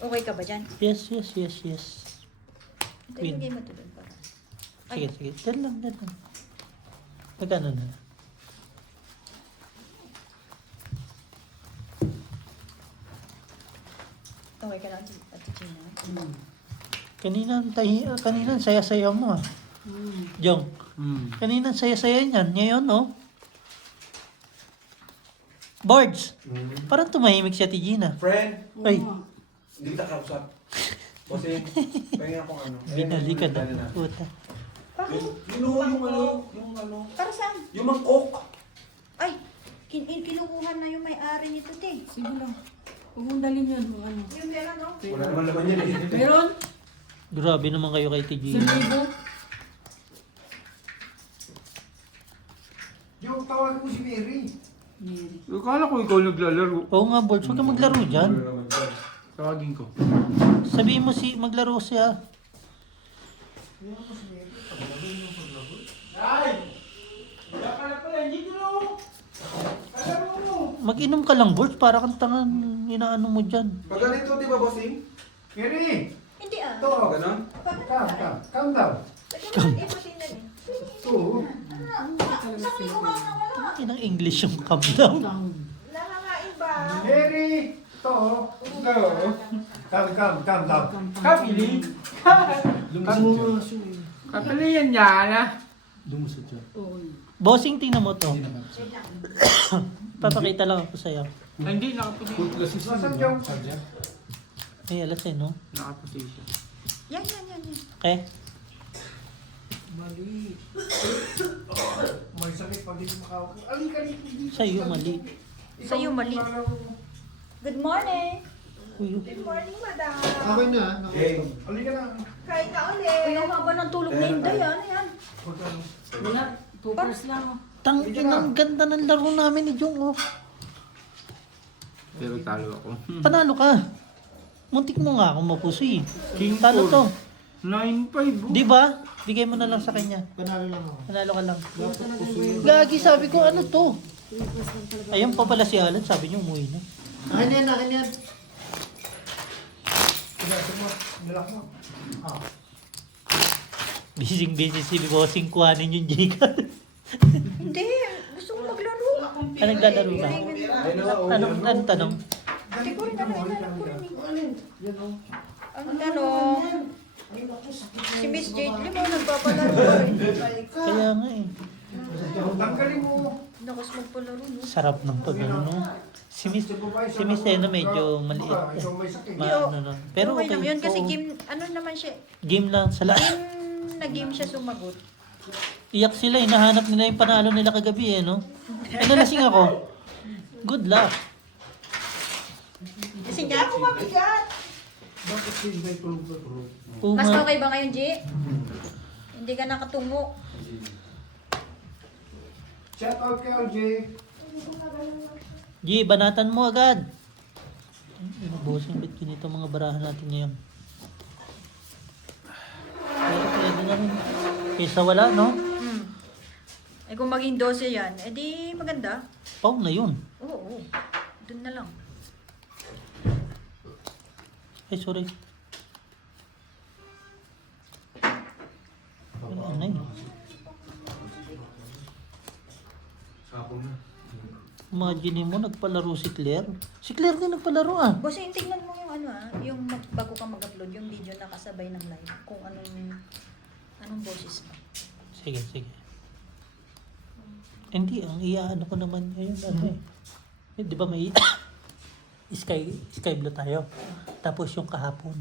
Okay ka ba dyan? Yes. Queen. Ilagay mo ito doon para. Sige. Diyan lang. Magkano na? Okay ka lang, Ate Gina. Kanina saya-saya mo ah. Jong. Kanina saya-saya niyan. Ngayon, no? Boards. Parang tumahimik si Ate Gina. Friend, Ay, hindi kita kausap. Kasi, pahinga akong ano. binalikan na. Puta. Bakit? Yung Para saan? yung mangkok. Ay, kinukuha na yung may-ari nito, te. Sige lang. Huwag mong dalhin yun. Ano. Yung meron, no? Wala naman naman yan eh. Meron? Grabe naman kayo kay Ate Gina. 1,000? Yung tawagan mo si Mary. Mary. Akala ko ikaw naglalaro. Oo nga, Boards. Huwag ka maglaro dyan. Wala naman yan. Tawagin ko. Sabihin mo maglaro siya. Mag-inom ka lang, Boards. Para kang tangan inaano mo dyan. Pag ganito, di ba, bossing? Mary! Hindi ah. Ito! Ganon? Calm down. Lagyan mo yung pati na rin. Ito. Inang English yung calm down. Nangangain ba? Mary! Ito. Calm down. Kapili. Kapili yan ah. Oo. Bossing, tingnan mo to. Papakita lang ako sa'yo. Ay, hindi, nakapusi. Nasaan yung... Ay, alas eh, no? Nakapusi siya. Yan. Okay? Mali. May sakit pag hindi makawag. Alika dito. Sa'yo, mali. Sa'yo, mali. Good morning. Uy, Good morning, madam. Okay na. Okay. Alika na. Kain ka ulit. Ay, ang haba ng tulog na Inday. Ano yan? Wala. 2 hours lang. Oh. tangin ang ganda ng laro namin ni Jong, oh. Pero talo ako. Panalo ka. Muntik mo nga akong mapusi. King Talo to. 9-5. Di ba? Bigay mo na lang sa kanya. Panalo lang ako. Panalo ka lang. Gagi, sabi ko, ano to? Ayun pa pala si Alan, sabi niyo umuwi na. Akin yan. Ito mo. Nilak mo. Busy si Bossing kuhanin yung Jikan. Hindi. Gusto ko maglaro. Naglalaro na? Anong tanong? Hindi ko rin ako inalam ko rin eh. Ang tanong, si Miss Jade Lim nagpapalaro rin. Kaya nga eh. Tanggalin mo. Nakas magpalaro, no? Sarap ng pag ano, no? Si Miss Ena medyo maliit. Ikaw may sakit. No. Pero okay okay. naman yun kasi oo. game, ano naman siya, Game lang sa nag-game siya sumagot. Iyak sila, hinahanap nila yung panalo nila kagabi eh, no? Eh, nalasing ako. Good luck. Kasi hindi ako mabigat. Bakit hindi tulog na tulog? Mas Uma. okay ba ngayon, G? Hindi ka nakatungo. Shout out kay LJ. G, banatan mo agad. Bossing, ba't kinito mga barahan natin ngayon? Pero pwede na rin. Kaysa wala, no? Eh kung maging 12 yan, edi maganda. Pau na yun. Oo. Doon na lang. Ay, sorry. Wala na eh. Hapon na. Imagine mo, nagpalaro si Claire. Si Claire din nagpalaro ah. Boss, tingnan mo yung ano yung bago ka mag-upload, yung video na kasabay ng live. Kung anong boses mo. Sige. Hindi, ang iaano ko naman ngayon, ano eh. Di ba may sky blue tayo. Tapos yung kahapon.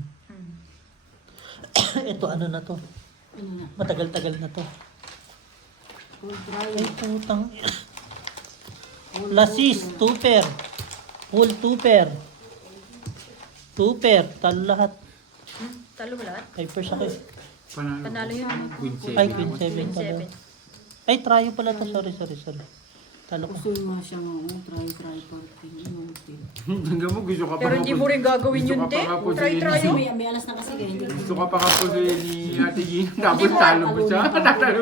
Ito, ano na to? Ano na? Matagal-tagal na to. Full trial. Ay, putang. Lasis, 2 pair. Full 2 pair. 2 pair, talo lahat. Talo ba lahat? 5 pairs ako eh. Panalo yun. Queen 7. Ay, Queen 7 pala. 7. Ay, tryo pala to. Sorry. Talo ko. Gusto mo siyang try party. Hanggang mo gusto ka pa Pero hindi mo rin gagawin gusto yun, ka pa te. nga po Try si- Kasi yun. may alas na kasi kaya hindi ko. Gusto ka pa nga po ni Ate Gina. Tapos talo mo siya. Tatalo.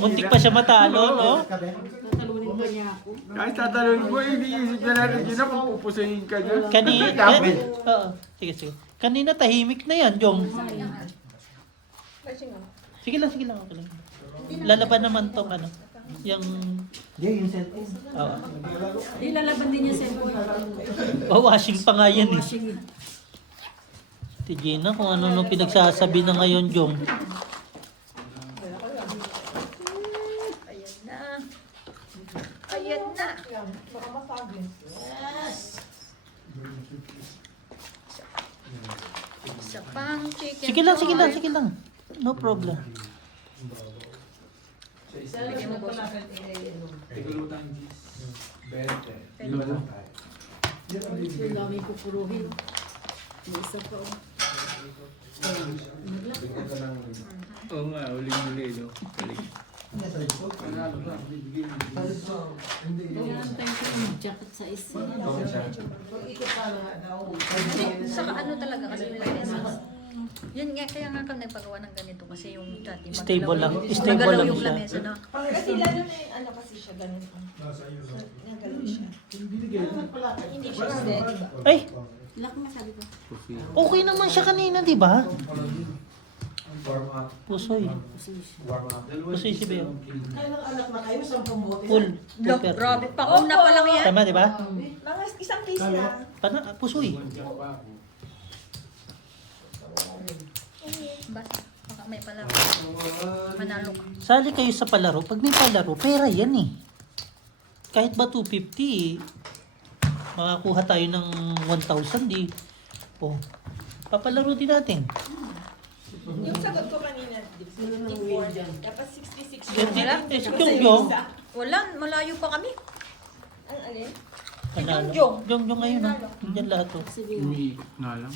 Muntik pa siya matalo, no? Tatalunin pa niya ako. Kahit tatanungin mo, iniisip na natin yun na kung pupusayin ka niya. Kanina, Dapat. oo, sige. Kanina tahimik na yan, Jong. Kasi nga. Sige lang, okay lang. Lalaban naman tong ano, yung, oo. Di lalaban din yung cellphone. Washing pa nga yan eh. Washing it. Si Gina, kung ano nung pinagsasabi na ngayon, Jong. Ayan na. Ayan na. Baka masagi. Isa pang chicken. Sige lang. No problem. Sa isa. Bigyan mo, boss. Tigulutan gis. 20. Lolo. Yung dami ko puruhin. May isa pa. Bigyan ka ng Oo nga, uling-uli, no? Balik. panalo ka. Bibigyan mo. Kaya ang time ko yung jacket sa isa. Gawin siya. Hindi, saka ano talaga kasi yung lamesa. Yun nga, kaya nga kami nagpagawa ng ganito kasi yung dati Stable lang. magalaw Stable lang yung siya. lamesa na. Kasi lalo na yung ano kasi siya ganito. Nagalaw siya. Hindi siya steady. Ay, Lak mo sabi ko. Pusi. okay naman siya kanina, di ba? Warm up. Pusoy. Warm up. Pusoy si Beo. Kaya ng anak na kayo, 10 bote. Full. Look, Super. grabe, pakuna pa lang yan. Tama, di ba? Mga isang piece lang. Pusoy. Basta, baka may palaro. Manalo ka. Sali kayo sa palaro. Pag may palaro, pera yan eh. Kahit ba 250, makakuha tayo ng 1,000 di. Oh, papalaro din natin. Yung sagot ko kanina, 54. Dapat 66 Yan din. Wala. Yung Wala, malayo pa kami. Ang alin? Panalo. Jong. Jong ngayon. Diyan lahat to. Sabi ko. Umiikot nga lang.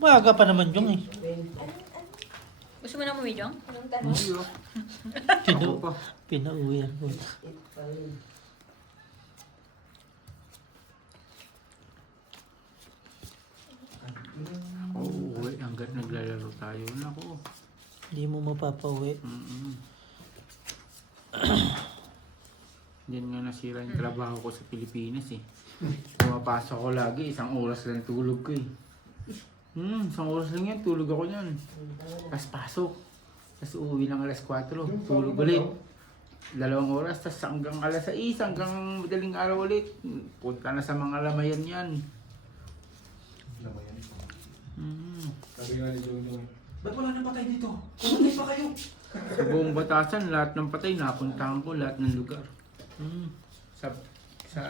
Maaga pa naman Jong eh. Gusto mo na umuwi, Jong? Anong tanong? Hindi oh. Pinu Ako pa. pinauwi ko. Oo, uwi. Hanggat naglalaro tayo. Nako. Hindi mo mapapauwi. Diyan nga nasira yung trabaho ko sa Pilipinas eh. Pumapasok ko lagi, 1 oras lang tulog ko eh. 1 oras lang yan, tulog ako niyan. Tapos pasok. Tapos uuwi ng alas 4, tulog ulit. 2 oras, tapos hanggang alas 6, hanggang madaling araw ulit. Punta na sa mga lamayan yan. Sabi nga ni Jong, ba't wala nang patay dito? Kumatay pa kayo. Sa buong Batasan, lahat ng patay, napuntahan ko lahat ng lugar. Sa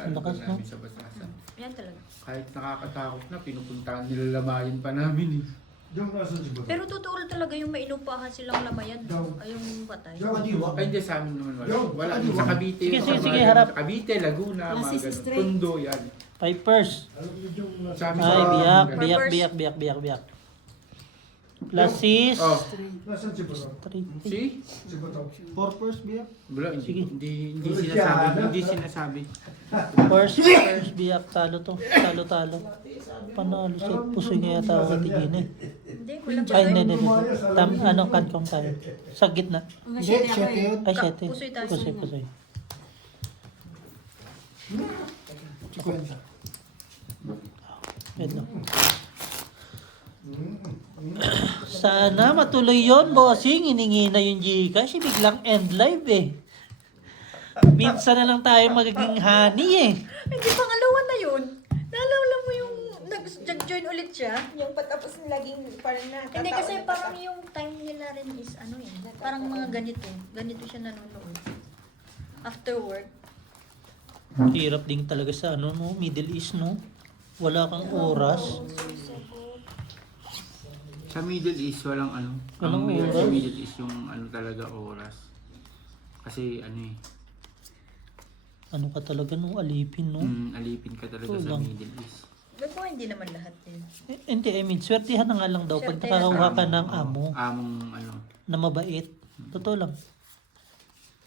ano ba Lakas, no? namin sa Batasan. Yan talaga. Kahit nakakatakot na, pinupuntahan nila lamayan pa namin eh. Yung nasa si Bote. Pero totoo talaga yung may inupahan silang lamayan. Ay, yung patay. Yung adiwa. Ay, hindi sa amin naman wala. Yo, Wala ano din sa ba? Cavite. Sige, mga sige, sige, ganun. harap. Sa Cavite, Laguna, mga Classic ganun. straight. Tondo, yan. Pipers. Alam mo yung nasa... Sa amin Ay, sa- biyak. Plasis. Oh, Nasaan si Bote? see? Si Bote. Purpose biya? Wala, Sige. hindi Ulit sinasabi. yan. Hindi sinasabi. First biyak. Talo to. Talo. Panalo si Pusoy nga yata ako katigin eh. Hindi, walang Ay, hindi. patay. Ano, kankong tayo. Sa gitna. Ang Hindi, asyate ako siya eh. yun. Ay, siyete. Pusoy tayo. Pusoy. 50. Medyo. Sana matuloy yon, bossing. Hiningi na yung Gcash. Biglang end live eh. Minsan na lang tayo magiging honey eh. Hindi, pangalawa na yun. Naalala mo yung nag-join ulit siya? Yung patapos laging parang nakataon. Hindi, kasi parang yung time nila rin is ano eh. Parang mga ganito. Ganito siya nanonood. After work. Hirap din talaga sa ano no, Middle East no. Wala kang oras. Sa Middle East, walang ano. Walang Ang mahirap sa oras? Middle East yung ano talaga oras. Kasi ano eh. Ano ka talaga no, alipin no. Alipin ka talaga Oo sa lang. Middle East. Ba't mo hindi naman lahat din? Hindi, I mean, swertihan na nga lang daw pag Swertihan. nakakakuha ka ng amo Among ano. na mabait. Totoo lang.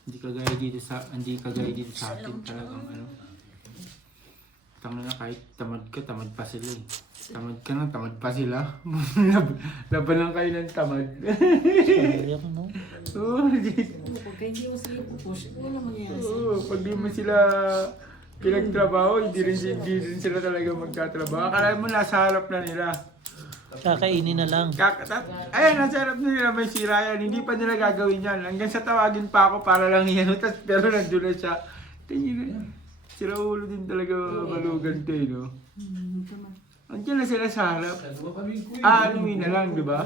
Hindi kagaya dito sa atin talagang ano. Tanga na kahit tamad ka, tamad pa sila eh. Tamad ka na, tamad pa sila. Laban lang kayo ng tamad. Sayang, no? Oo, Pagka hindi mo sila pupush, wala mangyayari sa'yo. oo, pag di mo sila pinagtrabaho, hindi rin sila talaga magtatrabaho. Akala mo nasa harap na nila. Kakainin na lang. Ayan, nasa harap na nila may sira yan. Hindi pa nila gagawin yan. Hanggang sa tawagin pa ako para lang yan. Pero nandun na siya. Tingin, sira ulo din talaga malugan to eh, no? Andiyan na sila sa harap. Anuin na lang, di ba?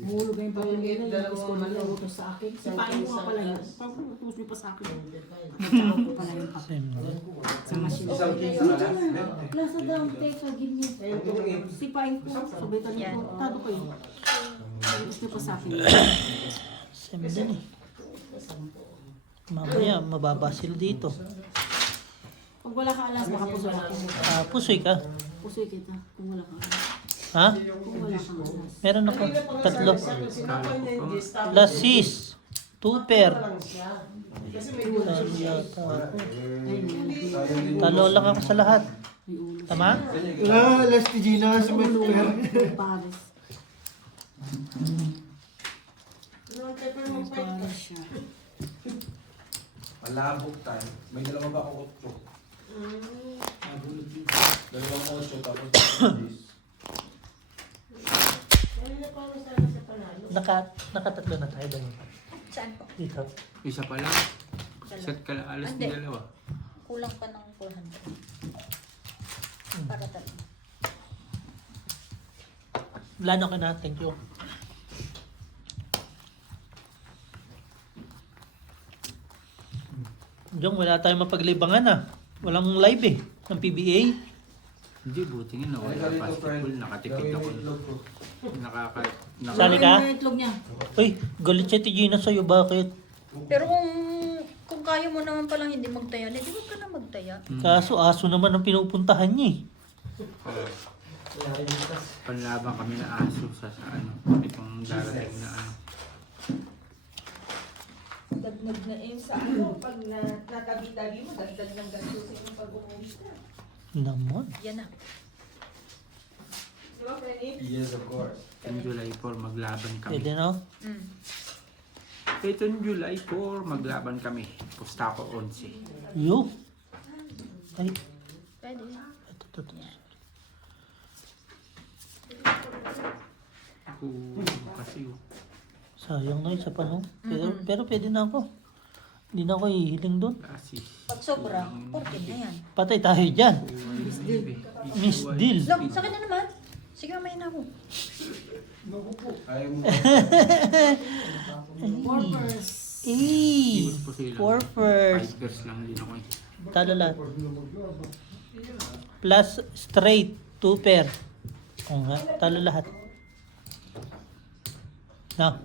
Mahulog na yung pagkain na yung gusto nila utos sa akin. Sipain mo nga pala yun. Pag-utos mo pa sa akin. Nagtsaka ko pala yung papa. Sa machine. Klasa daw, teka, ganyan. Sipain ko. Sabay tayo ko. Tado ko yun. Utos niyo pa sa akin. Same din eh. Mamaya, mababasil dito. Pag wala ka alas, baka pusoy ako. Pusoy ka. Pusoy kita. Kung wala ka alas. Ha? Kung wala ka alas. Meron ako. Tatlo. Kala ko pa. Lasis. Tuper. Kasi may Talo yata ako. Ayun, Talo lang ako sa lahat. may ulo. Tama? Wala, last Gina sa may Ulo nga. Pares. Pares siya. Malabog tayo. May dalawa ba akong 8? Dalawang 8 tapos 10. Nakatatlo na tayo doon. Saan po? Dito. Isa pa lang. Isa't ka alas Hindi. ng dalawa. Kulang pa ng 400. Para tatlo. Lano ka na. Thank you. Jong, wala tayong mapaglibangan ah. Walang live eh. Ng PBA. Hindi, buti nga nawala basketball. Nakatipid ako. Sali ka? Ano yung itlog niya? Uy, galit siya ti Gina sa'yo. Bakit? Pero kung kaya mo naman palang hindi magtaya, di ba ka na magtaya? Kaso aso naman ang pinupuntahan niya eh. Panlaban kami na aso sa ano. Itong darating na ano. Dagdag na sa ano, pag natabi-tabi mo, dagdag ng gastusin yung pag-umuwi ka. Naman. Yan na. Di ba, Freddy? Yes, of course. Itong July 4, maglaban kami. Pwede no? Mm. Itong July 4, maglaban kami. Pusta ko 11. Yo. Ay, Pwede. ito. Kasi Sayang na isa pa no? Pero pwede na ako. Hindi na ako hihiling doon. Kasi Pag sobra, 14 na yan. Patay tayo dyan. Miss Deal. Look, sa akin na naman. Sige, mamaya na ako. Ayaw mo. Warmers. Eh, po sila. for first. 5 years lang din ako eh. Talo lahat. Plus straight, 2 pair. Oo nga, talo lahat. No,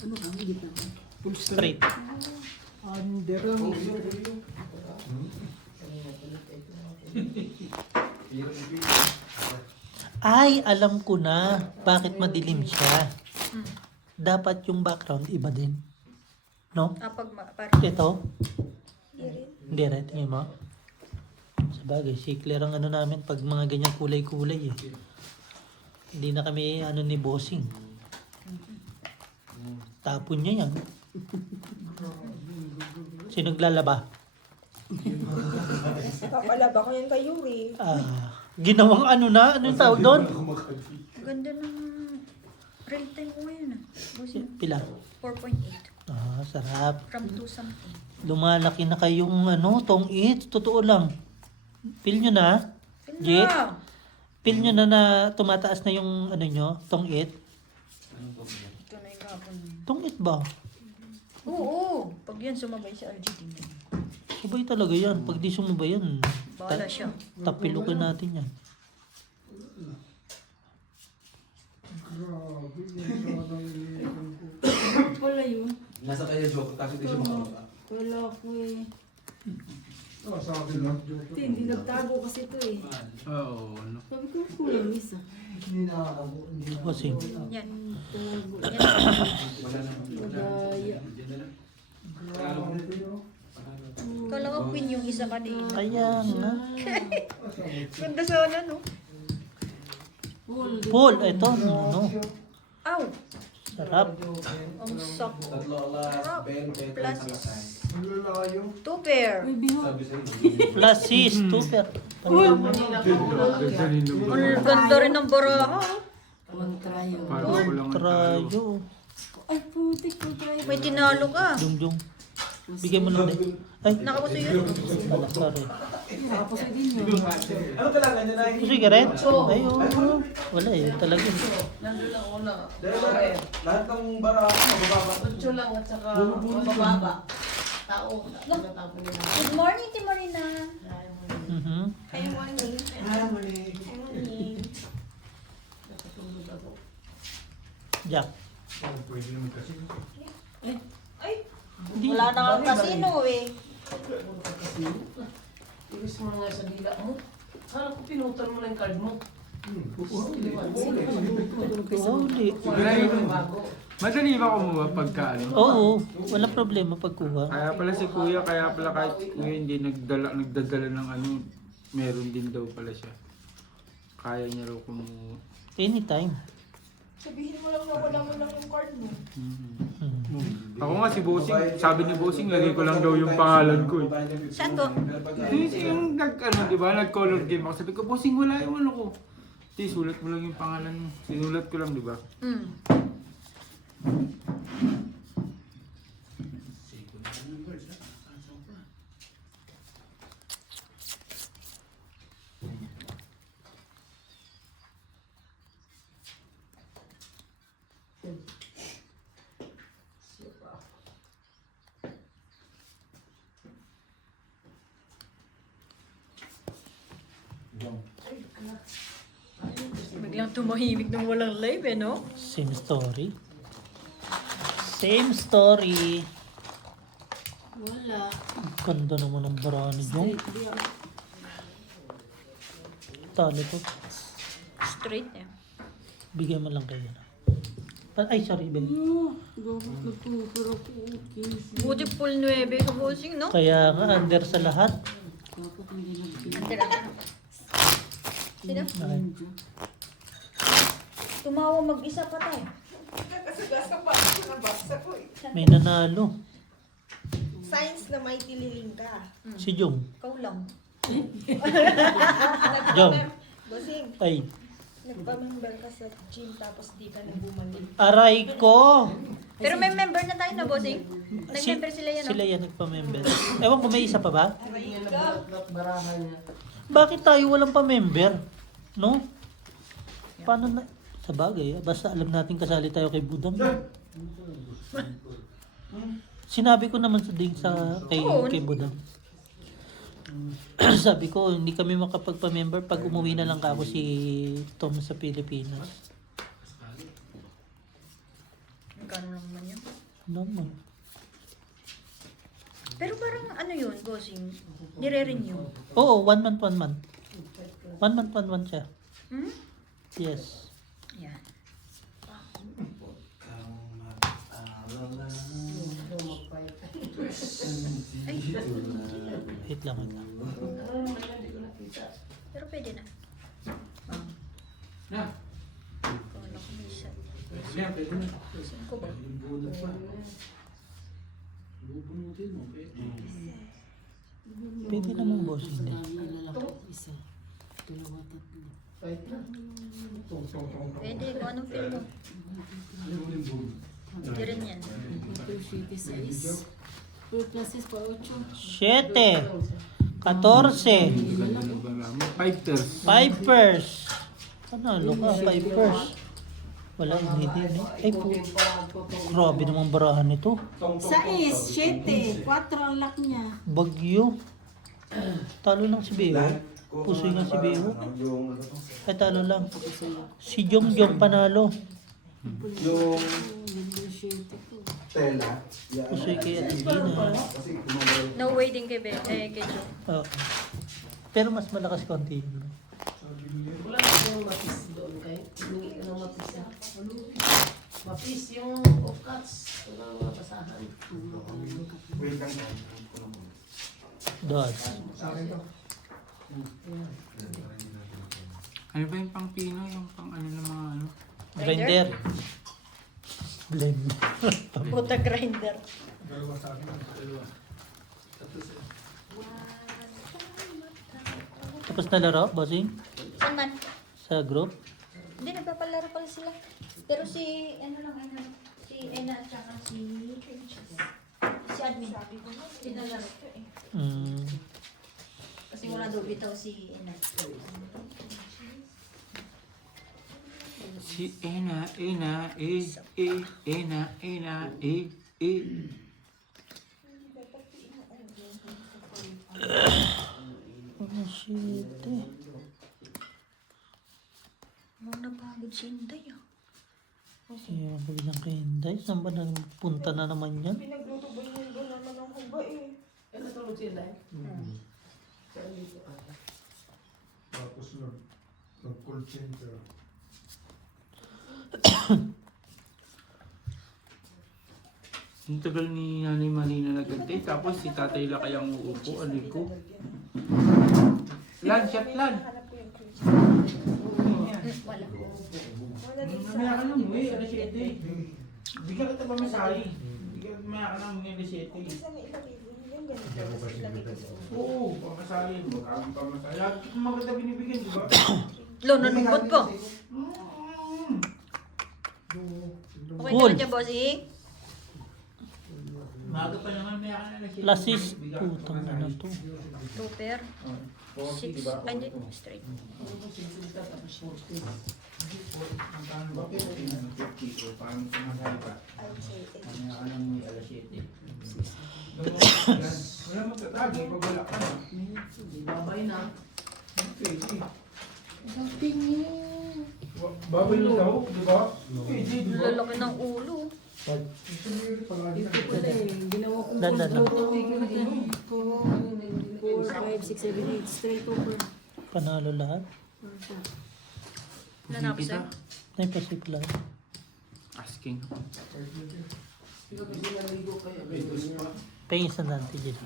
Ano ka? Hindi pa ba? straight. under. Ay, alam ko na bakit madilim siya. Dapat yung background iba din. No? Parang Ito? Hindi rin, tingin mo. Sabagay, si Claire ang ano namin pag mga ganyang kulay-kulay eh. Hindi na kami ano ni bossing. Tapon niya yan. Sino naglalaba? Papalaba ko yan kay Yuri. Ginawang ano na? Anong tawag doon? ganda ng real time ko ngayon. Pila? 4.8 Sarap. from 2 something. Lumalaki na kayong ano, tong it. Totoo lang. Feel nyo na? Jit? Feel nyo na tumataas na yung ano nyo, tong it? Ito na yung hapon. Tong it ba? Oo. Pag yan sumabay sa LGD. Sabay talaga yan. Pag di sumabay yan, Bahala siya. tapilukan natin yan. Wala yun. Nasa kaya joke, kasi di siya makakita. Wala ko eh. Sa akin lang. Hindi nagtago kasi ito eh. Oo, ano. Sabi ko, kulang isa. Hindi nakakabo. Bossing. Yan. Tago. Wala na. Madaya. Diyan na lang. Kala ko queen yung isa kanina. Kaya nga. Ganda sana, no? Paul, ito. No. Aw! Sarap. Ang sak. Tatlo alas, Sarap. 20, 30 Plus. patay. Ang lalayo. 2 pair. Sabi sa'yo, Plus sis, super. Ganda rin naman. Ang ganda rin ng baraha. Parang ko lang ang talo. Trayo. Ay, putik ko tayo. May tinalo ka. Jung. Bigay mo lang din. Ay, Nakapuso yun. pala, sorry. Tapos ay din yun. ano kailangan niya na Cigarette? Ay, oo. Wala eh, talaga. Nandun lang una. Dahil lahat ng bara mababa. Tutso lang at saka mababa. Tao. Natapon nila. Good morning, Timorina. Mhm. Ay, morning. Natutulog ako. Jack. Pwede naman kasi. Ay, wala na kang casino eh. Iris mo nga sa dila mo. Kala ko pinutol mo na yung card mo. Huli. Madali ba kumuha pagka ano? Oo, walang problema pagkuha. Kaya pala si kuya, kaya pala kahit si kuya hindi nagdadala ng ano, meron din daw pala siya. Kaya niya raw kumuha. Anytime. Sabihin mo lang na wala mo lang yung card mo. Ako nga si Bossing, sabi ni Bossing, lagay ko lang daw yung pangalan ko eh. Saan to? Yung di ba, nag-color game ako. Sabi ko, Bossing, wala yung ano ko. Di, sulat mo lang yung pangalan mo. Sinulat ko lang, di ba? Biglang tumahimik nung walang live eh, no? Same story. Same story. Wala. Ganda naman ang baraan ni Jong. Talo to. Straight eh. Bigyan mo lang kayo na. Ay, sorry, Ben. Gawag nagpupuro ko. Okay. Buti full 9 ka bossing, no? Kaya nga, under sa lahat. Kapag hindi nagpipuro. Antira ka. Sino? Okay. Tumawa mag-isa pa tayo. Kasagasa pa ako nabasa ko eh. May nanalo. Signs na may tililing ka. Si Jong. Ikaw lang. Jong. Bossing, Ay, nagpa-member ka sa gym tapos di ka na bumalik. aray ko! Pero may member na tayo na bossing. Si- Nag-member sila yan, no? Sila yan nagpa-member. Ewan ko, may isa pa ba? Barahan niya. Bakit tayo walang pa-member? No? Paano na? Sa bagay, basta alam natin kasali tayo kay Budang. Sinabi ko naman sa ding sa kay Budang. Sabi ko, hindi kami makapagpa-member pag umuwi na lang ako si Tom sa Pilipinas. Magkano naman yun? Naman. Pero parang ano yun, bossing? Nire-renew. Oo, 1 month, 1 month. 1 month, 1 month siya. Hmm? Yes. Yan. Ay, Wait lang, wait lang. pero pwede na. Na. Kala ko may isa. Yan, pwede na. Saan ko ba? Pwede naman boss. Hindi. Isa. Dalawa, tatlo. Fight na. Pwede, kung anong film mo. Hindi rin yan. 4, 7, 6. 4 classes pa 8. 7, 14, Ganda ng barama. Fighters. Pipers. Panalo ka, Pipers. Wala, hindi din eh. Ay po, grabe namang barahan nito. 6, 7. 4 ang lock niya. Bagyo. Talo lang si Beo. Pusoy nga si Beo. Ay, talo lang. Si Jong panalo. Yung Number 7 ko. tela. Pusoy kay Adelina. Kasi kumamay. No waiting kay kay Joe. Oh. Pero mas malakas konti. Wala na yung mapis doon kayo. Humingi ka ng mapis na. Mapis yung off-cuts. Ito na mga basahan. Wait lang. Dos. Sa akin to. Ano ba yung pang Pino? Yung pang ano ng mga ano? Grinder. Blend. Puta grinder. Dalawa sa akin. Dalawa. Tapos na laro, bossing? Saan man? Sa group? Hindi, nagpapalaro pala sila. Pero si, ano lang, si Ena at saka si admin. Pinalaro ko eh. Mm. Kasi wala daw bitaw si Ena. Si Ena, Ena, Ena, Oh, shit eh. Mukhang napagod si Inday ah. Kaya bilang kay Inday, saan ba punta na naman yan? Pinagluto ba yung doon naman ng huba eh. Eh, natulog sila eh. Saan dito ata? Tapos nag-call center. Ang tagal ni Nanay Marina nagantay, tapos si Tatay Lakay ang uupo, alay ko. Lan, shot lan! Wala. Mamaya ka lang, uwi, alas 7. Bigyan kita pa masali. Mamaya ka lang, alas 7. Isa may ilagay doon. Yung ganito. Tapos ilagay ko doon. Oo, pamasali. Maraming pamasali. Lagi ko maganda binibigyan, di ba? Lo, nanungkot ko. Okay Cool. naman dyan, bossing. Maga pa naman, mamaya ka na alas 7. Lasis. Putang na to. Super. 40, di 6. ba? Ay, hindi. Straight. Magkano ba? 50 o parang pumasali pa. Mamaya ka lang, may alas 7. Wala magtatagi, pag wala ka na. Babay na. Pwede. Babay na daw, di ba? Pwede, di ba? Lalaki ng ulo. Dito pala eh. Ginawa kong Dandan lang. 4, 5, 6, 7, 8. Straight over. Panalo lahat. Wala na ako sir. Ay, pasikla. Asking. Sila kasi naligo kayo. Paying sa dante dyan.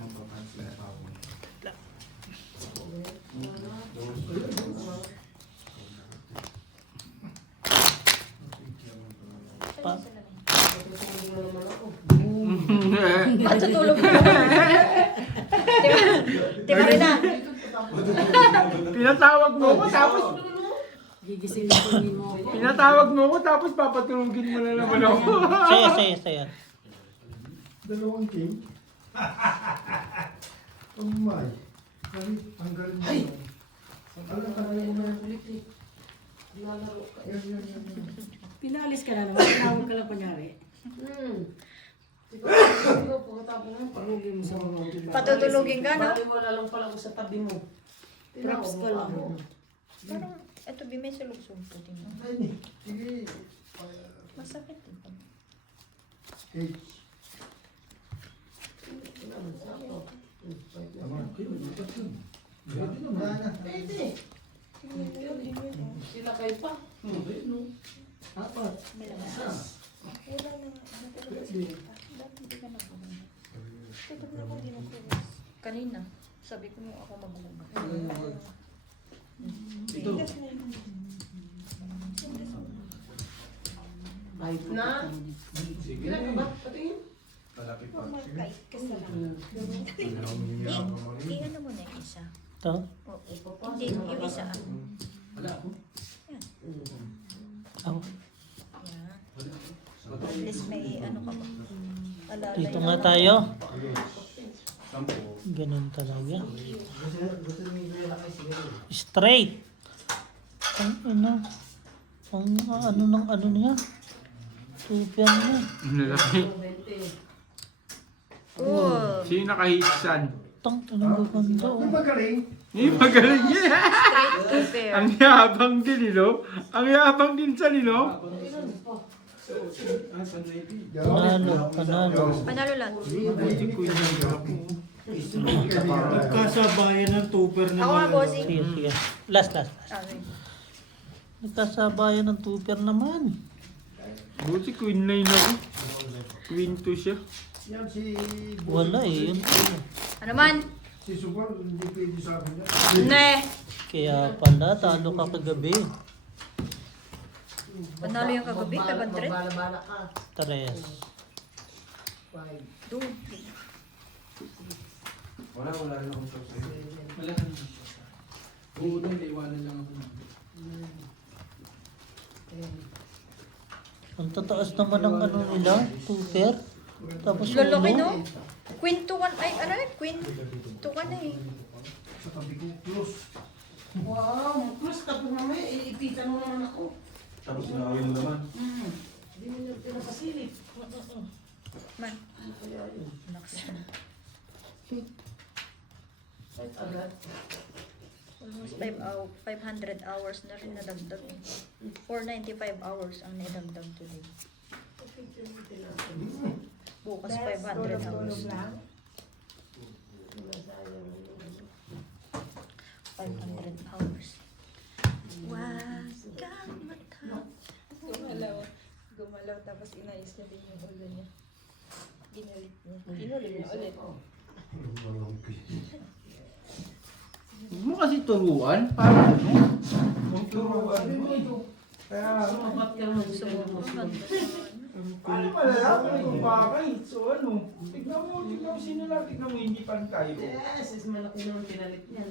Pa Matutulog mo. Diba rin na? Pinatawag mo ko tapos Gigising na kunin mo. pinatawag mo ko tapos papatulugin mo na naman ako. saya. Dalawang king. Oh my. Ang galing mo. Alam ka na yung mga Ulit eh. Nalaro ka. Pinalis ka na naman. Tinawag ka lang kunyari. Ikaw, pagkatapos mo, Palugin mo sa mga. Patutulugin ka, no? Wala lang pala ako sa tabi mo. Props ka lang. Parang, eto, may sulog-sulog po. Tingnan. Ay, sige. Masakit din pa. H. Tama. Grabe naman. Pwede. Sila kayo pa. Apat. May lamas. Wala na. Pwede. Dati hindi ka nakuha. Ito na ako dinukulas. Kanina, sabi ko ako maghugas. Ito. Kahit na. Ilan ka ba? Patingin. Malapit pa. Kahit kasi lang. Iyan mo na yung isa. Ito. Hindi, yung isa. Wala ako. Ako. Yan. At least may ano ka ba? Alalay. Dito nga tayo. Ganun talaga. Straight. Ang ano niya. Super niya. Ang lalaki. 20. Oh, Sino nakahitsan? Tang talaga ganda. Ang magaling. Magaling niya. straight to pair. Ang yabang din, no? Ang yabang din sa nilo. Panalo. Panalo lang. Nagkasabayan ng tuper Ako nga, bossing. Sige. Last. Okay. Nagkasabayan ng tuper naman. Buti queen 9 ako. Queen 2 siya. Yan si... Wala eh. Yun. Ano man? Si Super, hindi pwede sa akin yan. Ne! Kaya pala, talo ka kagabi. Panalo yung kagabi, 500. Mabala-bala ka. 3. 5. Do. Wala rin akong show sa'yo. Wala ka naman. Oo, hindi, iwanan lang ako. 10. Ang tataas naman ng ano nila, 2 pair. Tapos Loloki, uno. no? Queen to 1, ay ano eh, Queen to 1 na eh. Sa tabi ko, close. Wow, plus tapos mamaya, iipitan mo naman ako. Tapos sinakawin mo naman. Hindi mo nyo pinapasilip. Man, Ano kaya yun? naks. Kahit agad. Almost 500 hours na rin nadagdag eh. 495 hours ang nadagdag today. Bukas 500 hours. 500 hours. Wag kang matapos. Gumalaw tapos inayos niya din yung ulo niya. Ginulit niya. Ginulit niya ulit. Huwag mo kasi turuan. Para ano? Kung turuan mo ito. Kaya, Sumabat ka naman sa paano malalaman kung bagay? So ano, tignan mo sino lang, tignan mo hindi pantay. Yes, is malaki naman pinalit niyan.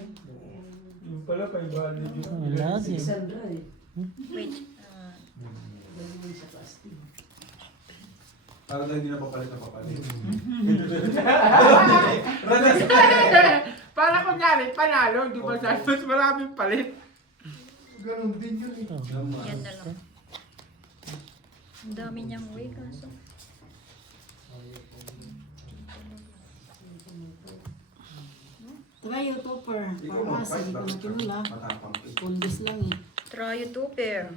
Yung pala, 500 yung Wala din. 600 eh. Wait. Dali mo sa plastic. Para hindi na papalit na papalit. Para kunyari, panalo, di ba sa mas maraming palit? Ganun din yun eh. Yan na lang. Ang dami niyang way kaso. Try yung topper. Parmasa, hindi ko na kinula. Matapang. Pulbis lang eh. Try to pair.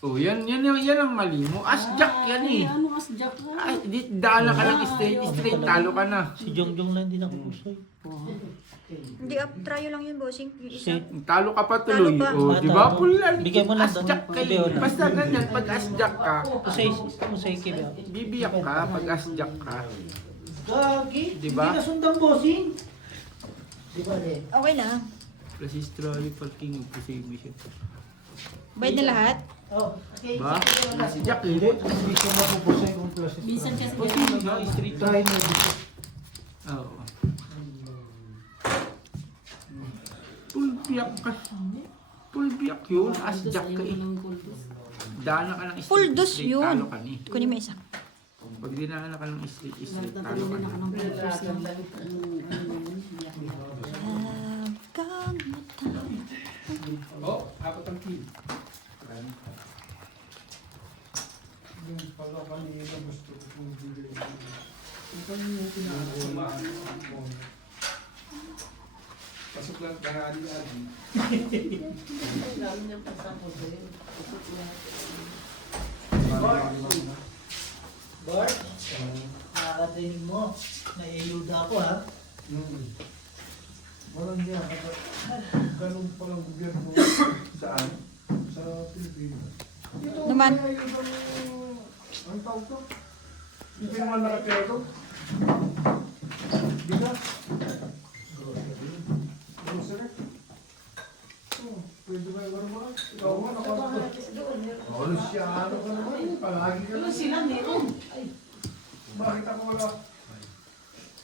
Oh, yan ang mali mo. Asjak yan eh. Ay, ano as jack na? Ay, di, daan na ka lang straight, talo ka na. Si Jongjong lang din ako pusoy. Hindi, try lang yun, bossing. Yung isa. Talo ka pa tuloy. Talo pa. Oh, di ba? Pulan. Bigyan mo lang Asjak doon. kayo. Bigyan mo lang. Basta ganyan, pag asjak ka, Pusay kiba. bibiyak ka pag asjak ka. Gagi, Diba? hindi nasundang bossing. Di ba eh? Okay na. Plus history parking of the mission. Bayad na lahat? Oh, okay. Ba? Asjak eh. Hindi ko mapupusay kung klase. Minsan kasi O sige nga, straight Try mo dito. Oo. Pulbiyak ka. Pulbiyak yun. Asjak ka eh. Daan ka lang Full dos straight, yun. talo ka ni. Kunin mo isa. Pag dinaan ka lang straight, talo ka Nagtatalo na. na ako ng pulbis lang. Kang matapos. Oh, apat ang team. Yung pala kanina gusto ko kung bigay. Ito yung pinakauma. Pasok lang, kaya adi-adi. Ang dami niyang pasapos eh. Bart, nakakatinig mo. Naiayuda ako ha. Walang niya. Ganun palang gobyerno Saan? sa Pilipinas. Ito, Naman. kaya yung ang tawag to? Hindi naman nakapira to? Di ba? Grocery? Oh, pwede ba yung ano ba? Ikaw nga, nakapira. Ano siya? Ano ka naman? Palagi ka Pero lang. sila meron. Ay, Bakit ako wala?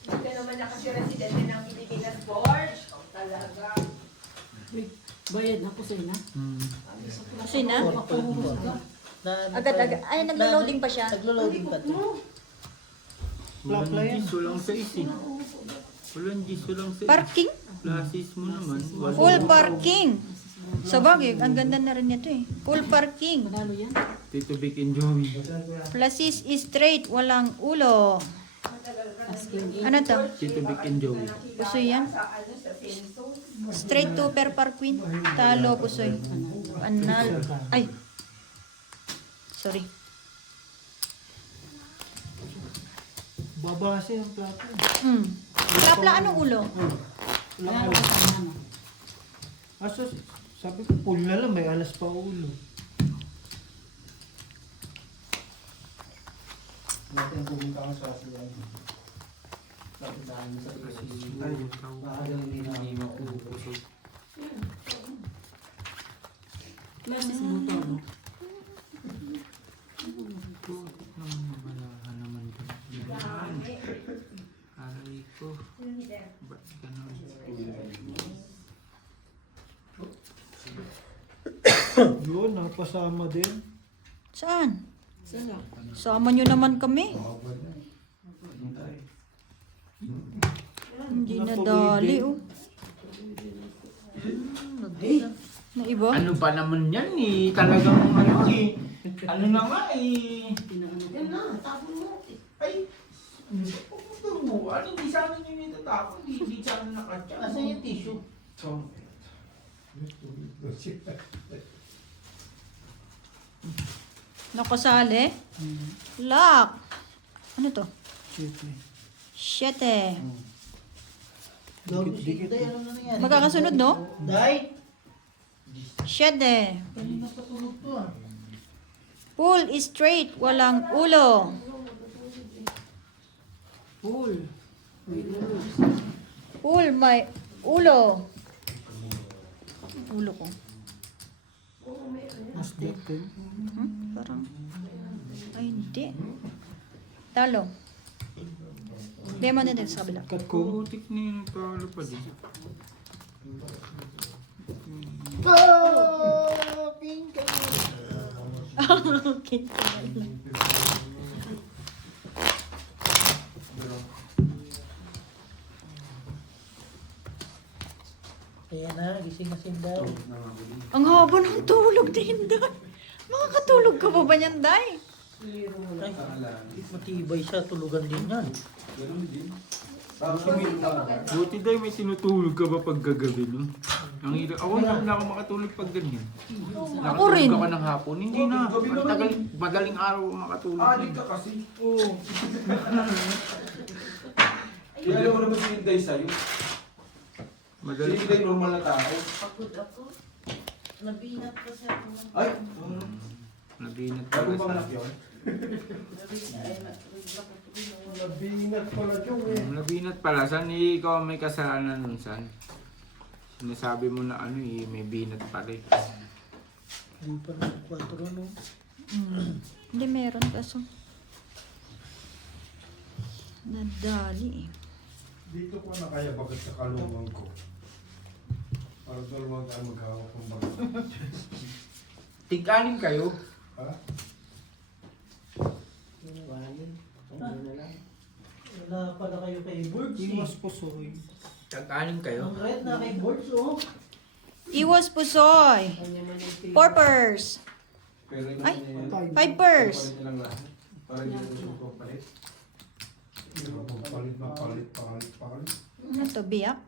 Hindi naman na kasi residente ng Pilipinas, George. Oh, talaga. Bayad na, pusay na. Kasi na? Agad-agad. Ay, naglo-loading pa siya. Naglo-loading pa to. Walang gis, walang sais eh. Walang gis, walang sais. Parking? Plasis mo naman. Walang Full parking. Sa bagay, ang ganda na rin nito eh. Full parking. Panalo yan. Tito Vic and Joey. Plasis is straight, walang ulo. Ano to? Tito Vic and Joey. Pusoy yan? Sa ano, sa Senso. Straight to per Queen. Talo, pusoy. Anal. Ay. Sorry. Babase ang plato. Plapla, anong ulo? Panalo ka sa ano. Asa, sabi ko, full na lang, may alas pa ulo. Natin pumunta ka sa sila. Hindi mapupusog. Klase sa buto, no? Nawalahan naman doon. Yan. Aray ko. Ba't ganun? Yun, napasama din. Saan? Sino? Sama nyo naman kami. Hindi nadali, oh. Na iba? Ano ba naman yan eh? Talagang ano eh. Ano na nga eh. Yan na, tapon mo. Ay, pagputuruan. Hindi sana nyo nitatapon. Hindi sana nakatya. Asan yung tissue? So, Nakasali? Lock. Ano to? shit eh. 7. Gago si Day, ano na nangyari? Magkakasunod, no? Day? 7. Kanina pa tulog to ah. Pull straight, walang ulo. Pool. Pull, may ulo. Ulo ko. Mas deep din. Parang, ay hindi. Talo. Lemon na din sa kabila. Cut ko. Putik na yung talo pa din. Okay. Kaya na, gising na si Day. Ang haba ng tulog din, Day. Makakatulog ka pa ba niyan, Day? Ay, matibay siya, tulugan din yan. Buti dahil may tinutulog ka ba pag gagabi, no? Ang hirap. Ako na ako makatulog pag ganyan. Ako rin. Nakatulog ako ng hapon. Hindi na. Madaling araw ako makatulog. Adik ka kasi. Oo. Kilala mo naman si Inday sa'yo. Si Madaling. Inday normal na tao. Pagod ako. Nabinat ko sa ako. Ay! Nabinat Bago pala pa anak yun? Nabinat pala yung eh. Nabinat pala. San ikaw may kasalanan nun, San? Sinasabi mo na ano eh, may binat pa rin. Hindi pa na 4 no? Hindi meron kaso. Nadali eh. Dito ko na kaya bakit sa kalungan ko. Para dalawang tayo maghawak ng baga. Tig-anim kayo? Ha? Wala pala kayo kay Birds eh. Iwas pusoy. Tig-anim kayo? Ang red na kay Birds oh. Iwas pusoy. Kanya man yung pili. Porpers. Pero yun Ay, yun. Pipers. Papalit nilang lahat. Para hindi ko siya magpapalit. Papalit. Ano to, biyak?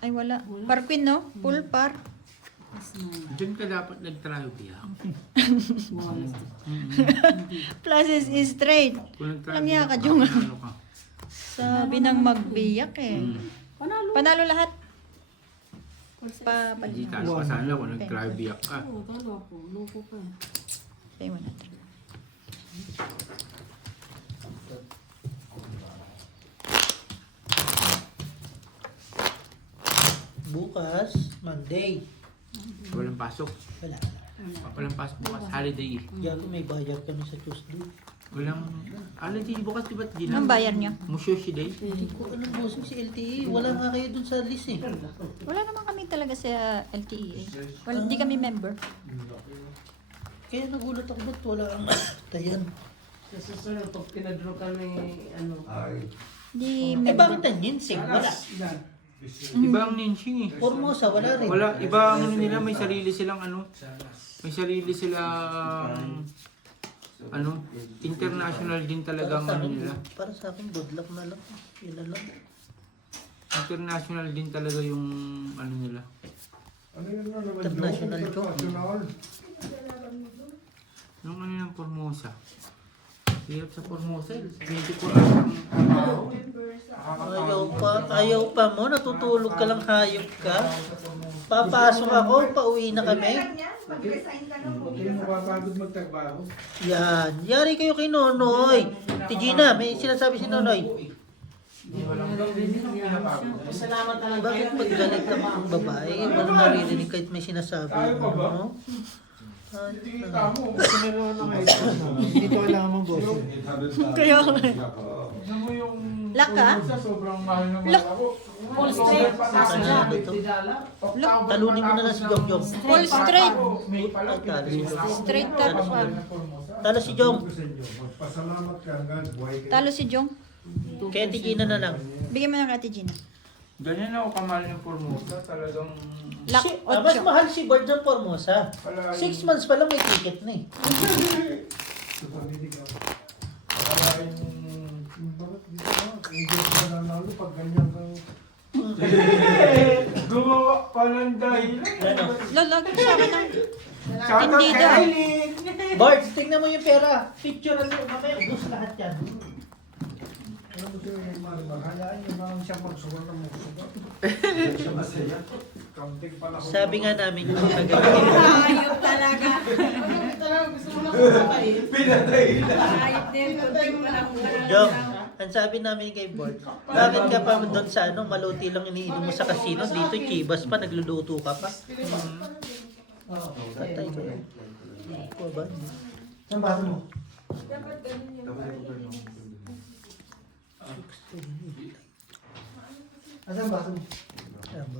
Ay, wala. Parquin, no? Full par. Diyan ka dapat nag-try biyak. Pluses is straight. Kung nag-try Langya ka, biyak, Jung. ano ka? Sabi ng magbiyak eh. Panalo. Panalo lahat. Hindi Papalit. talo ka sana kung nag-try biyak ka. Oo, talo ako. Loko ka. Say mo natin. Bukas, Monday. Walang pasok. Wala. Walang pasok bukas. Holiday. Diyan may bayad kami sa Tuesday. Walang holiday bukas diba't di Anong bayar niyo? Mushoshi day. Hindi ko anong bossing si LTE. Wala nga kayo dun sa list eh. Wala naman kami talaga sa LTE eh. Well, hindi kami member. Kaya nagulat ako ba't wala ang tayan. Sa susunod, pag pinadro ka ng ano. Ay. Hindi Eh bakit member. ang ginseng? Wala. Iba ang ninching eh. Formosa, wala rin. Wala, iba ang ano nila, may sarili silang ano. May sarili silang ano, international din talaga ang ano nila. Para sa akin, good luck na lang. Yun na lang. International din talaga yung ano nila. Ano yun na naman? International Joe? joke. International. Yung ano ng Formosa. Hirap sa Formosa, 24 hours ang trabaho. Ayaw pa mo, natutulog ka lang, hayop ka. Papasok ako, pauwi na kami. Hindi mo mapapagod magtrabaho. Yan, yari kayo kay Nonoy. Ti Gina, may sinasabi si Nonoy. Hindi walang gawin ang pinapagod. Salamat talaga Bakit kayo. pag galit ang babae, wala maririnig kahit may sinasabi? Tayo pa ba? Ano? Hindi kita mo. Meron na ngayon. Hindi ko kailangan mong boss. Kaya Tignan mo yung Laka? sa sobrang mahal ng Lak- ako. Full straight. Ano Sila. ba ito? Tidala. Talunin mo na lang si Jong Jong. Full straight. May pala. Straight top pa. Talo si Jong. Magpasalamat ka hanggang buhay ka. Talo si Jong. Kaya Tigina na lang. Bigyan mo ng Ate Gina. Ganyan ako kamahal ng Formosa. Talagang... Lak Mas 8. mahal si Bird ng Formosa. Palagi. 6 months pa lang may ticket na eh. Pagdidig ako. Palagi. Bakit dito ka? Hindi ka nanalo pag ganyan kang... Gumawa pa ng dahilan. Ano? Lagi sa akin ng Shoutout Hindi kay daw. Aileen. Bart, tingnan mo yung pera. Picture mo mamaya. Ubus lahat yan. Ano mo siya yung maribag? Hayaan niyo ba siya magsugal ng magsugal? Siya masaya. Kaunting panahon. Sabi nga namin yung kagabi. ayop talaga. Talaga gusto mo na kumakain. Ayop din. Kunti mo lang. Jong, ang sabi namin kay Bart, bakit ka pa doon sa ano, maluti lang iniinom mo sa casino, dito chibas pa, nagluluto ka pa. Tatay ko. Ako ba? Saan baso mo? Asan baso mo? Tama.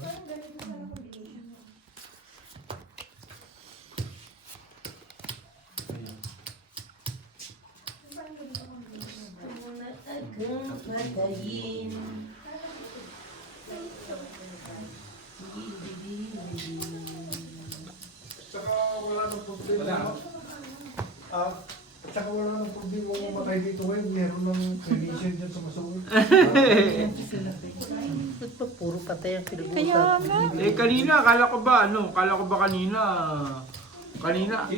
Patayin. Tsaka wala nang problema. At saka wala nang problema kung matay dito ngayon. Meron ng cremation dyan sa masungit. Ba't ba puro patay ang Kaya pinag-uusapan? nga. Eh kanina, kala ko ba kanina,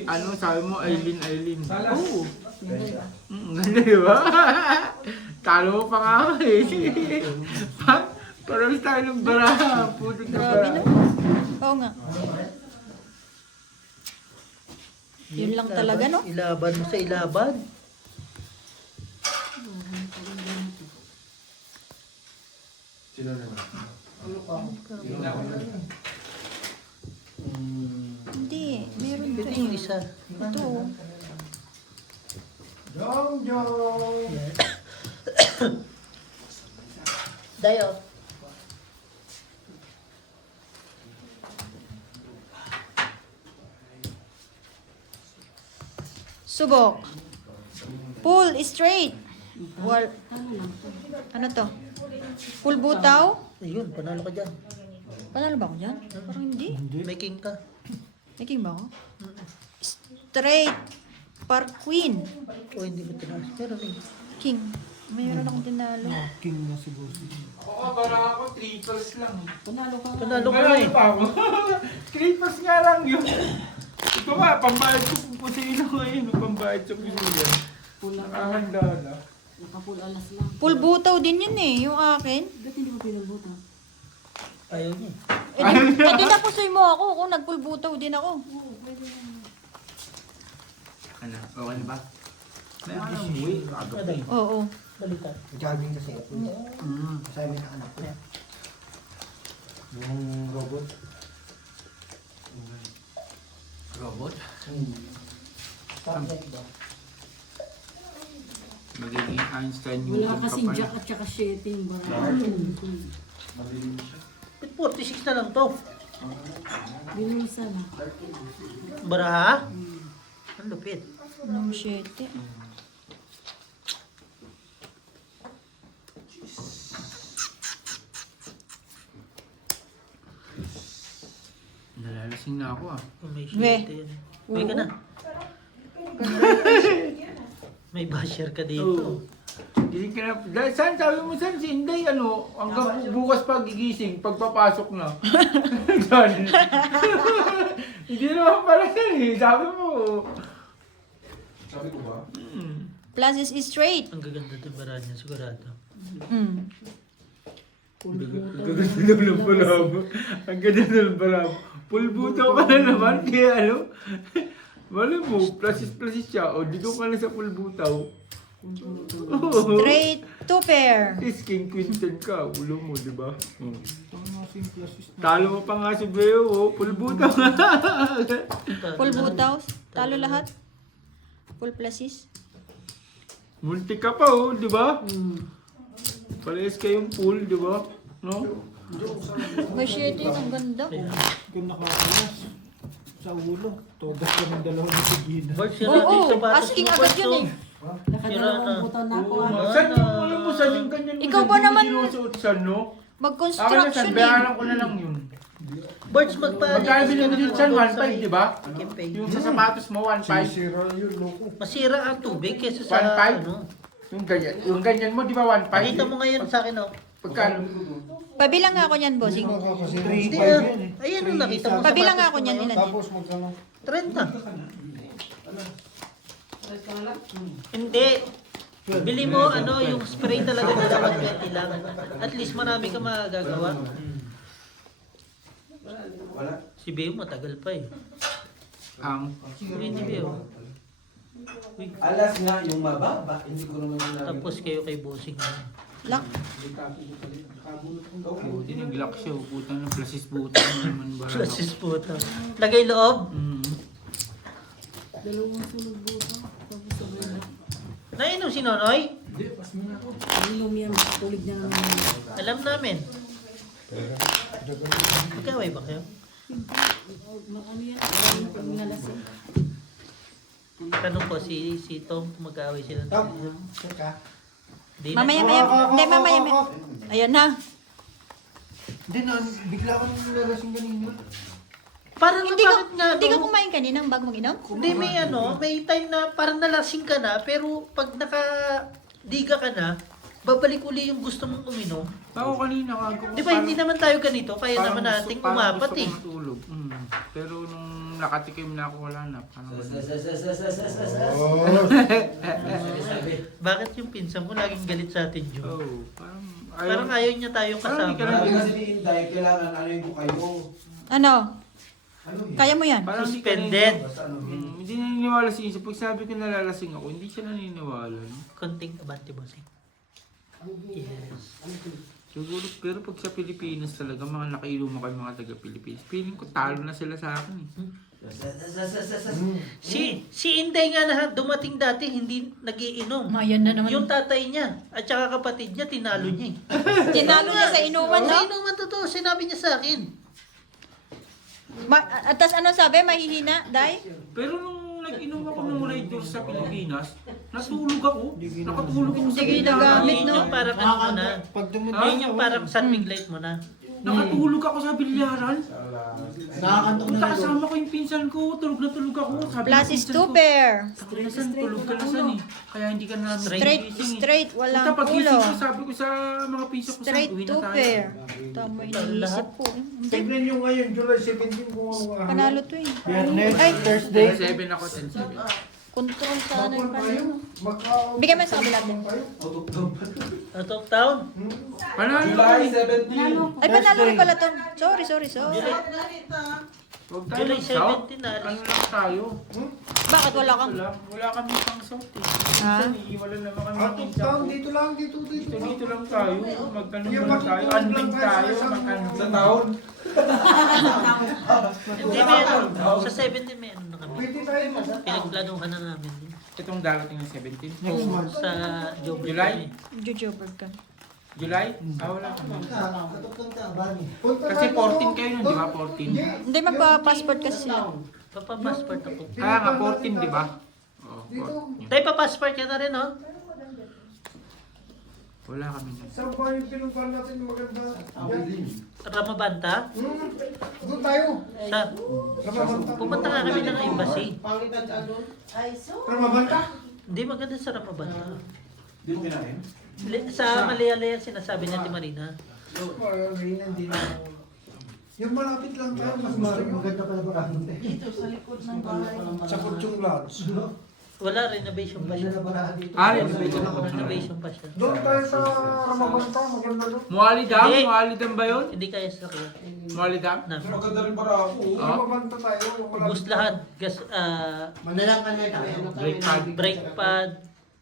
ano, sabi mo, Aileen. Salas. Oo. Ganda, di ba? Talo mo pa nga ako eh. Parang tayo ng baraha. Putik na Grabe baraha. na. Oo nga. Yun lang talaga, no? Ilaban mo sa ilaban. Sino naman? Ano pa? Hindi. Meron Ito pa yung eh. isa. Ito. oh. Jong Jong! Yan. Dayo. Subok. Pull straight. Wal. Ano to? Pull butaw? Ayun, panalo ka dyan. Panalo ba ako dyan? Parang hindi. May king ka. May king ba ako? Straight. Par queen. O hindi mo tinaas. Pero may King. Mayroon akong tinalo. King na siguro. Oo, baraha ko, triples lang. Panalo ka. panalo ka na eh. Panalo pa ako. Triples nga lang yun. Ito nga, pambayad ko po sa ino ngayon. Pambayad sa pinuyan. Pula. Nakahanda na. Nakapul alas lang. Pull butaw din yun eh. Yung akin. Ba't hindi mo pinagbuta? Ayaw niya. Eh di napusoy mo ako. Kung nag-pull butaw din ako. Ano, okay na ba? May anong way. Aday, Oo. balikan. Jogging kasi ako. Sabi na anak ko. Yung robot. Robot? Tablet ba? Magiging Einstein yung Wala kasing jack at saka sheting. Malilim siya. Ba't 46 na lang to? Binulisan na. Baraha? Ang lupit. Nung 7. Nalalasing na ako ah. May We. shit yan. May ka na. May basher ka Oo. dito. Gising ka na. Dahil saan sabi mo saan si Inday ano? Hanggang bukas pa gigising. Pagpapasok na. Dahil. Hindi naman pala yan eh. Sabi mo. Sabi ko ba? Plus is straight. Ang gaganda ng baraha niya, sigurado. Mm. Ang ganda ng balabo. Ang ganda ng balabo. Pulbuto ka na naman. Kaya ano? Wala mo. Plasis siya. O dito ka na sa pulbutaw. Straight 2 pair. Is King Quinton ka, ulo mo, di ba? Talo mo pa nga si Beo, oh. Pulbuta. Full butaws. Talo lahat. Full pluses. Multi ka pa, oh, di ba? Parehas kayong pool, di ba? No? May shade yun. Ang ganda. Kung nakakalas sa ulo, todas ka ng dalawang natigina. Bart, sira Oo, dito ba? asking agad yun eh. Nakadalawang buto na ako. Saan yung alam mo, saan yung ganyan mo? Ikaw ba Hindi mo naman- sinusuot saan, no? Ako na Mag-construction saan, eh. bayaran ko na lang yun. Barts, magpaano? Magkano bilhin mo dito saan? 1.5, di ba? Yung sa sapatos mo, 1.5. Sisira yun, loko. Masira ang tubig kesa sa 1.5? ano. Yung ganyan mo, di ba 1.5? Pakita mo ngayon sa akin, oh. Pagkano? Pabilang nga ako niyan, bossing. Hindi ah. Ayan, oh, nakita mo. Pabilang nga sapatos ako ko niyan ngayon. nila. Tapos magkano? 30. Hindi. Bili mo ano yung spray talaga na dapat 20 lang. At least marami ka magagawa. Si Beo matagal pa eh. Ang Hindi Beo. Alas nga yung mababa, hindi ko naman Tapos kayo kay Bossing. Lock. buti nag-lock siya. Puta ng plasis buta naman ba? Plasis puta. Lagay loob. Dalawang sulog buto. Tapos sabay na. Nainom si Nonoy? Inom yan, tulig niya naman. Alam namin. Magkaway ba kayo? Ano yan? Pag nalasing. Tanong ko si Tom kung magkaway sila. Di na. Mamaya. Hindi, mamaya. Ayan na. Hindi na, bigla ka nang nalasing kanina. Parang Hindi bakit nga ka no? kumain kanina bago mong inom? Hindi, may time na parang nalasing ka na, pero pag nakadiga ka na, babalik uli yung gusto mong uminom. Ako kanina kago. Di ba, hindi naman tayo ganito, kaya naman nating umapat eh. Matulog. Pero nung nakatikim na ako, wala na. Parang Oh, Bakit yung pinsan mo laging galit sa atin, Joe? oh, parang Parang ayaw niya tayong Parang hindi ka kasama. Sabi kasi ni Inday, kailangan ano ko kayo. Ano? Ano yun? Kaya mo yan? Parang hindi ka Suspended. Basta ano yun? Hindi naniniwala si Isa. Pag sabi ko nalalasing ako, hindi siya naniniwala. No? Konting abante, Bossing. Yes. Siguro, pero pag sa Pilipinas talaga, mga nakiluma kayo mga taga-Pilipinas, feeling ko talo na sila sa akin eh. Si Inday nga na dumating dati, hindi nagiinom. Ayan na naman. Yung tatay niya at saka kapatid niya, tinalo niya eh. Tinalo niya sa inuman, Sa no? inuman totoo, sinabi niya sa akin. At tas ano sabi? Mahihina, Day? Pero nung nag-inom ako ng Raidor sa Pilipinas, natulog ako. Nakatulog ako sa Hindi ginagamit, Yun no? yung parang ano mo na. pag Yun yung parang sunwing light mo na. Nakatulog ako sa bilyaran. Nakakantok Punta kasama ko yung pinsan ko, tulog na tulog ako. Sabi Plus ng is pinsan 2 ko, pair. "Kalasan, tulog ka lasan eh. Kaya hindi ka na Straight, walang Punta pag ulo. ko, sabi ko sa mga pinsan ko, Straight uwi 2 na tayo." pair. Tama iniisip po. Hindi. Tignan nyo ngayon, July 17 kung ano. Panalo to eh. Biyernes, Ay, Thursday. 7 ako, 10-7. control sana yung panalo. Magka- Bigyan mo sa kabila din. Out of town. Panalo July kami. 17. Ay, panalo rin pala to. Sorry. Huwag tayo July mag-south. 17 na. Ano lang tayo? Bakit wala kang... Wala kami pang south eh. Ha? Minsan iiwalan naman kami Out ng of pinsan town, ko. dito lang, dito. Dito lang tayo. Magkano Yung lang tayo. matutulog Anding lang tayo tayo. sa isang- Magkano Sa taon? Hindi, may ano. Sa 17 may ano na kami. Pwede tayo mo. Pinagplanuhan na namin. Itong darating ng 17. Next month. Sa Joburg July? kami. Jujobert ka. July? Wala kami. Punta Kasi tayo. 14 kayo nun, di ba? 14. Hindi, magpa-passport kasi sila. Papapassport ako. Kaya nga 14, di ba? Oo, 14. Tayo papassport ka na rin, oh. Wala kami nun. Saan ba yung pinuntahan natin na maganda? Yan. Ramabanta. Doon tayo. Sa, Ramabanta. pumunta nga kami ng embassy. Ramabanta? Hindi maganda sa Ramabanta. Di mo kinain? Sa Malayalaya sinasabi niya ni Marina. Hindi na. Yung malapit lang tayo, mas maganda pala ba kahinte? Dito sa likod ng bahay. Sa Fortune Lodge. Wala, renovation pa siya. Renovation ako. Renovation pa siya. Doon tayo sa Ramabanta, maganda doon. Muali Dam? Hindi. Muali Dam ba yun? Hindi kaya sa kaya. Muali Dam? Namin. Maganda rin para ako. Ramabanta tayo. Ubus lahat. Gas, Brake pad. brake pad,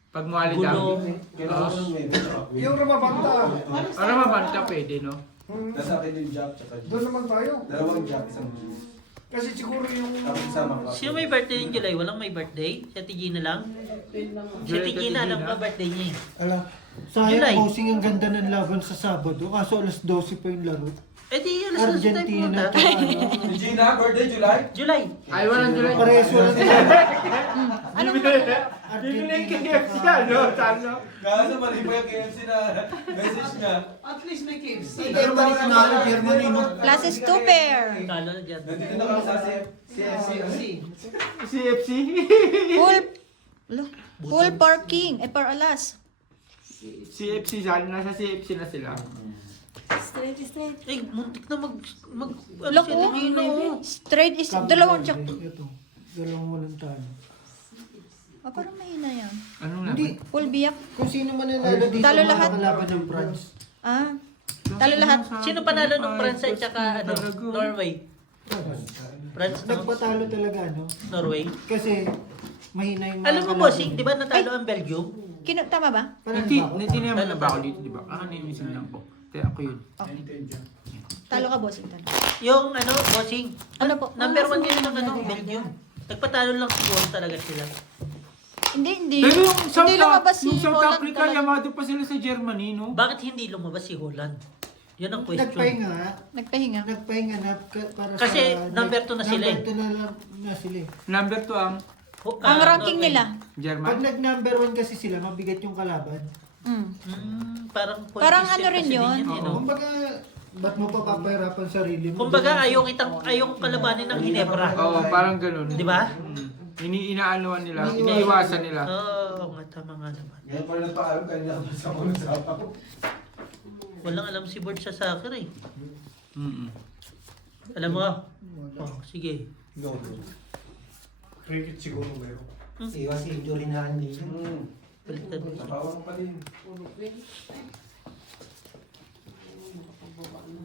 Pag mali Gulong. Kailangan ko ng may Yung ramabanta. Para mabanta pwede, no? Nasa akin yung jack tsaka Doon naman tayo. dalawang jack, isang juice. Kasi siguro yung... Tapos isama pa. Sino may birthday in July? Walang may birthday? Si Ate Gina lang? Si Ate Gina, alam ko birthday niya eh. Ala, July. sayang bossing ang ganda ng laban sa Sabado. Kaso alas 12 pa yung laro. Eh di, alas 12 tayo Argentina pumunta. to ano. Gina, birthday July? July. Ay, walang July. Pareso lang nila. Ano Bibili yung KFC ano? Sano? Kaso mali pa yung KFC na message niya. At least may kids. Pero mali panalo, Germany, no? Classes 2 pair. Talo na dyan. Nandito na kami sa CFC. CFC? Full, full parking. Eh, par alas. CFC saan? Nasa CFC na sila. Straight. Eh, muntik na mag Look, si Ate Gina, oh. Straight is dalawang check. Ito, dalawang walang talo. Ah, parang mahina yan. Anong laban? Hindi, Full biyak. kung sino man nanalo dito, Talo lahat. makakalaban ng France. Ah, talo lahat. Sino panalo ng France at saka ano, Norway? France, no? Nagpatalo talaga, no? Norway. Kasi, mahina yung Alam mo, makakalaban. bossing, di ba natalo ang Belgium? Tama ba? Parang Hindi, ba ako? nitinaman na ba ako dito, di ba? Ano yung isang lang po? Kaya ako yun. Talo ka, bossing. Talo. Yung ano, bossing, Ano po? number 1 din ng ano, Belgium. Nagpatalo lang siguro talaga sila. Hindi. Pero yung Hindi lumabas si yung South Holland Africa, talaga. yamado pa sila sa Germany, no? Bakit hindi lumabas si Holland? Yan ang question. Nagpahinga na para Kasi sa... number 2 na sila eh. Number 2 na sila eh. Number 2 ang Ang ranking Norway. nila. Pag German. nag-number 1 kasi sila, mabigat yung kalaban. Parang point Parang system ano rin kasi din yun. yan, eh, no? Kumbaga, ba't mo papapahirapan sarili mo? Kumbaga ayaw kalabanin ng Ginebra. Oo, parang ganun. Di ba? Inaanoan nila, iniiwasan nila. Oo, nga tama nga naman. Ngayon pa rin nagpaalam, kanina ka sa mga usapan. Walang alam si Bird sa soccer eh. Mm-mm. Alam mo? Oh, sige. Go. Cricket siguro meron. Iwas injury na hindi. Baliktad mo. Napawa mo pa din.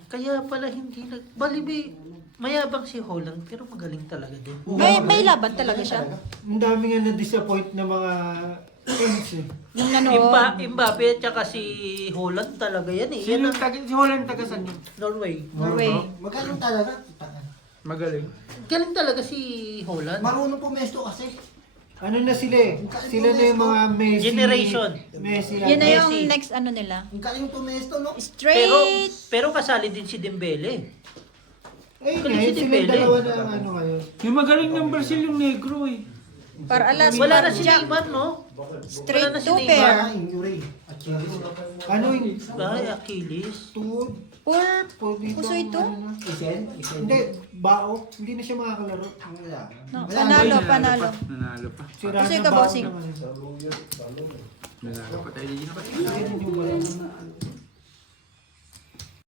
Kaya pala hindi balibi, mayabang si Holland pero magaling talaga din. May laban talaga siya. Ang dami nga na-disappoint na mga teams eh. Yung nanood. Mbappe at saka si Holland talaga yan eh. Yan Sino ang si Holland taga saan yun? Norway. Norway. Magkano talaga? Magaling. Galing talaga si Holland. Marunong pumesto kasi. Ano na sila eh? Sila na yung mga Messi. Generation. Messi. Yun na yung Messi. next ano nila. Ang kaling pumesto, no? Straight. Pero kasali din si Dembele. Eh, Galing ngayon si sila Dembele. dalawa na ang ano ngayon. Yung magaling ng Brazil yung negro eh. Para alas. Wala na si Neymar, no? Straight Wala na si 2 Neymar. pair. Injury. Ano yung Ay, Achilles. tuhod? Full. Dito, Puso ito? ano na? Hindi, bao. Hindi na siya makakalaro. No, panalo. Nanalo pa. Sira Kasi na ka, bao bossing. naman. Nanalo pa tayo. Hindi na pa. Ayun yung wala na.